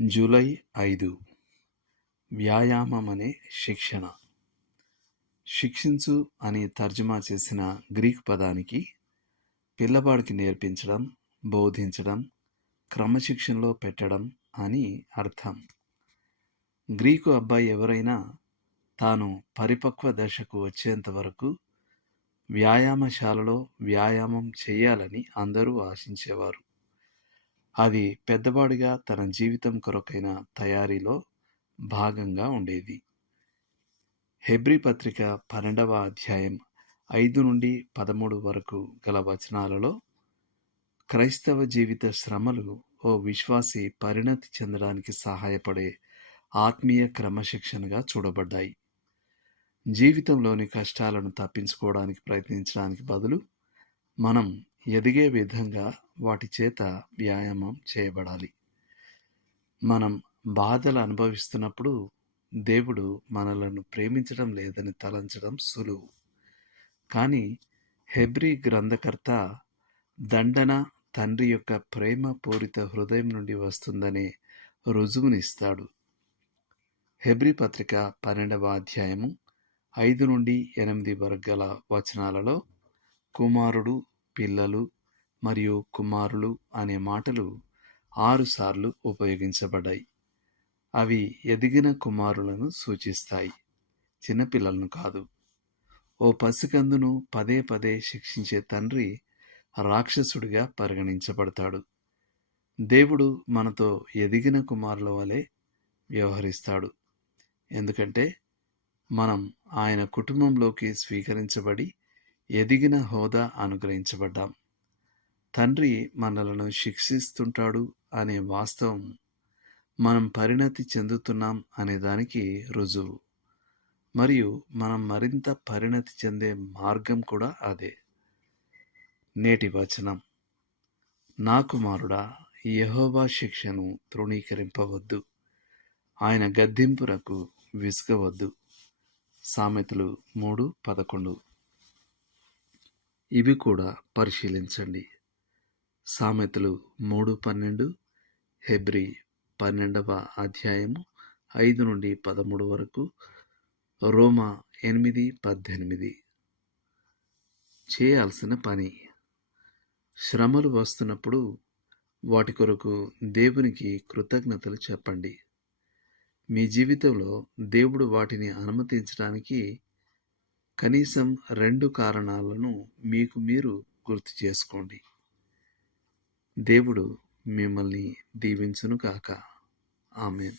July ఐదు. వ్యాయామం అనే శిక్షణ. శిక్షించు అని తర్జుమా చేసిన గ్రీక్ పదానికి పిల్లవాడికి నేర్పించడం బోధించడం క్రమశిక్షణలో పెట్టడం అని అర్థం. గ్రీకు అబ్బాయి ఎవరైనా తాను పరిపక్వ దశకు వచ్చేంత వరకు వ్యాయామశాలలో వ్యాయామం చేయాలని అందరూ ఆశించేవారు. అది పెద్దవాడిగా తన జీవితం కొరకైన తయారీలో భాగంగా ఉండేది. హెబ్రి పత్రిక పన్నెండవ అధ్యాయం ఐదు నుండి పదమూడు వరకు గల వచనాలలో క్రైస్తవ జీవిత శ్రమలు ఓ విశ్వాసి పరిణతి చెందడానికి సహాయపడే ఆత్మీయ క్రమశిక్షణగా చూడబడ్డాయి. జీవితంలోని కష్టాలను తప్పించుకోవడానికి ప్రయత్నించడానికి బదులు మనం ఎదిగే విధంగా వాటి చేత వ్యాయామం చేయబడాలి. మనం బాధలు అనుభవిస్తున్నప్పుడు దేవుడు మనలను ప్రేమించడం లేదని తలంచడం సులువు. కానీ హెబ్రి గ్రంథకర్త దండన తండ్రి యొక్క ప్రేమ పూరిత హృదయం నుండి వస్తుందనే రుజువునిస్తాడు. హెబ్రి పత్రిక పన్నెండవ అధ్యాయము ఐదు నుండి ఎనిమిది వర్గాల వచనాలలో కుమారుడు పిల్లలు మరియు కుమారులు అనే మాటలు ఆరుసార్లు ఉపయోగించబడ్డాయి. అవి ఎదిగిన కుమారులను సూచిస్తాయి. చిన్నపిల్లలను కాదు. ఓ పసికందును పదే పదే శిక్షించే తండ్రి రాక్షసుడిగా పరిగణించబడతాడు. దేవుడు మనతో ఎదిగిన కుమారుల వలె వ్యవహరిస్తాడు. ఎందుకంటే మనం ఆయన కుటుంబంలోకి స్వీకరించబడి ఎదిగిన హోదా అనుగ్రహించబడ్డాం. తండ్రి మనలను శిక్షిస్తుంటాడు అనే వాస్తవం మనం పరిణతి చెందుతున్నాం అనే దానికి రుజువు. మరియు మనం మరింత పరిణతి చెందే మార్గం కూడా అదే. నేటి వచనం. నా కుమారుడా యహోవా శిక్షను తృణీకరింపవద్దు. ఆయన గద్దింపునకు విసుగవద్దు. సామెతలు మూడు పదకొండు. ఇవి కూడా పరిశీలించండి. సామెతలు మూడు పన్నెండు హెబ్రి పన్నెండవ అధ్యాయము ఐదు నుండి పదమూడు వరకు రోమా ఎనిమిది పద్దెనిమిది. చేయాల్సిన పని. శ్రమలు వస్తున్నప్పుడు వాటి కొరకు దేవునికి కృతజ్ఞతలు చెప్పండి. మీ జీవితంలో దేవుడు వాటిని అనుమతించడానికి కనీసం రెండు కారణాలను మీకు మీరు గుర్తు చేసుకోండి. దేవుడు మిమ్మల్ని దీవించునుగాక ఆమెన్.